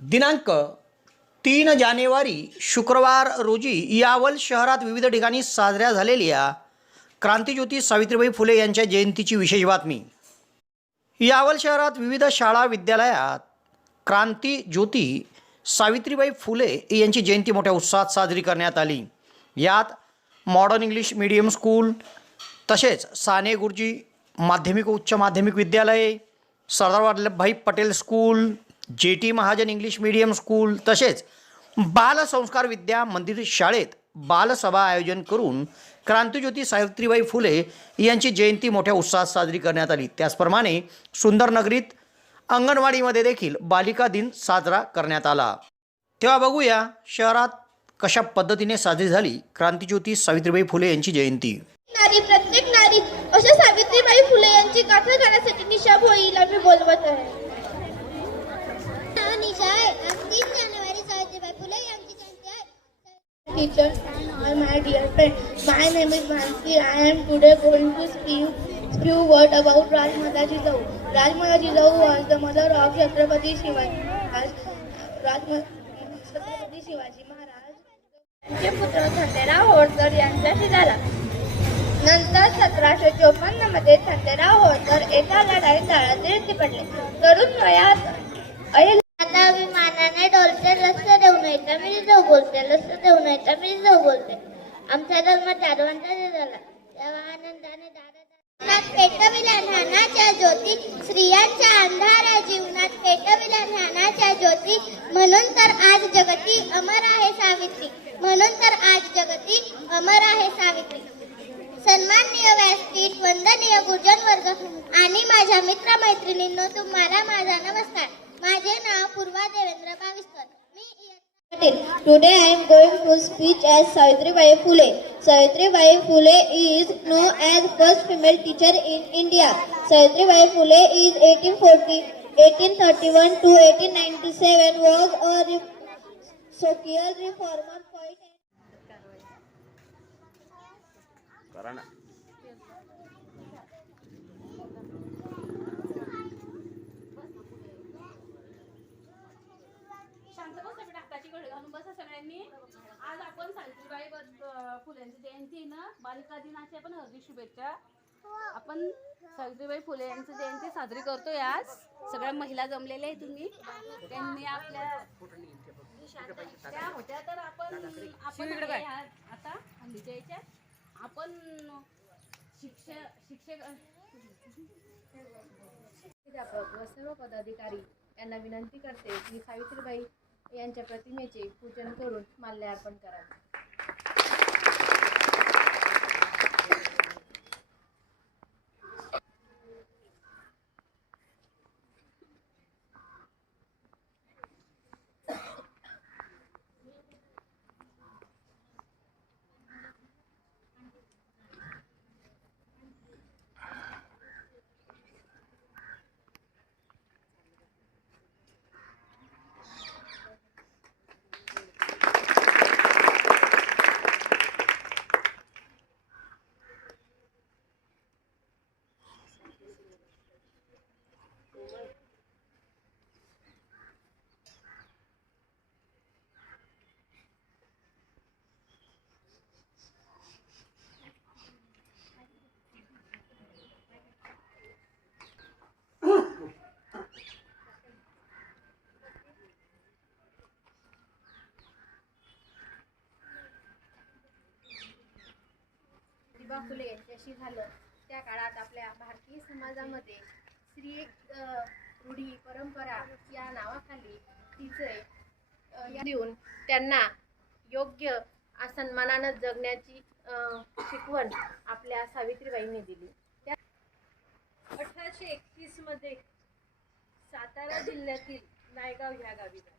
दिनांक तीन जानेवारी शुक्रवार रोजी यावल शहरात विविध ठिकाणी साजऱ्या झालेल्या क्रांतिज्योती सावित्रीबाई फुले यांच्या जयंतीची विशेष बातमी. यावल शहरात विविध शाळा विद्यालयात क्रांती ज्योती सावित्रीबाई फुले यांची जयंती मोठ्या उत्साहात साजरी करण्यात आली. यात मॉडर्न इंग्लिश मीडियम स्कूल तसेच साने गुरुजी माध्यमिक उच्च माध्यमिक विद्यालय Sardar Vallabhbhai Patel school J T Mahajan English medium school तसेच बालसंस्कार विद्या मंदिर शाळेत बालसभा आयोजन करून क्रांतिज्योती सावित्रीबाई फुले यांची जयंती मोठ्या उत्साहात साजरी करण्यात आली. त्याचप्रमाणे सुंदर नगरीत अंगणवाडीमध्ये देखील बालिका दिन साजरा करण्यात आला. तेव्हा बघूया शहरात कशा पद्धतीने साजरी झाली क्रांतिज्योती सावित्रीबाई फुले यांची जयंती. नारी प्रत्येक नारी अशा सावित्रीबाई फुले यांची गाथा करण्यासाठी निशा भोईला मी बोलवत आहे. Teacher and all my dear friends, my name is Mansi. I am today going to speak few words about Rajmata Jizau. Rajmata Jizau was the mother of Chhatrapati Shivaji. Rajma Chhatrapati Shivaji Maharaj यांचे पुत्र खंडेराव होळकर यांच्याशी झाला नंतर सतराशे चोपन्नमध्ये खंडेराव होळकर एका लढाईत जाळाचे पडले तरुण वयात देऊ जाऊ बोलते लक्ष देऊ नये तर मी जाऊ बोलते आमचा धर्म चारवांचा झाला. तेव्हा आनंदाने दादा पेटविल्या ज्ञानाच्या ज्योती स्त्रियांच्या अंधाऱ्या जीवनात पेटविल्या ज्ञानाच्या ज्योती. म्हणून तर आज जगती अमर आहे सावित्री. म्हणून तर आज जगती अमर आहे सावित्री. सन्माननीय व्यासपीठ वंदनीय गुरुजन वर्ग आणि माझ्या मित्र मैत्रिणींनो तुम्हाला माझा नमस्कार. माझे नाव पूर्वा देवेंद्र बाविस्कर. मी Today I am going to speak as Savitribai Phule. Savitribai Phule is known as first female teacher in India. Savitribai Phule is 1840, 1831 to 1897 was a re- social reformer poet बसा बेटा हाताची घडी घालून बसा सगळ्यांनी आज आपण सावित्रीबाई बद- अं, फुलेंची जयंती आहे ना बालिका दिनाची आपण हार्दिक शुभेच्छा. आपण सावित्रीबाई फुले यांची जयंती साजरी करतोय आज. सगळ्या महिला जमलेल्या आहे तुम्ही. त्यांनी आपल्या त्या होत्या तर आपण आपण आता आपण शिक्षक शिक्षक प्राध्यापक व सर्व पदाधिकारी यांना विनंती करते की सावित्रीबाई यांच्या प्रतिमेचे पूजन करून माल्यार्पण करावे ज्योतिबा फुले यांच्याशी झालं त्या काळात आपल्या भारतीय समाजामध्ये स्त्री अ, रूढी परंपरा या नावाखाली तिचे देऊन त्यांना योग्य सन्मानानं जगण्याची शिकवण आपल्या सावित्रीबाईंनी दिली त्या अठराशे एकतीसमध्ये सातारा जिल्ह्यातील नायगाव ह्या गावी झाले.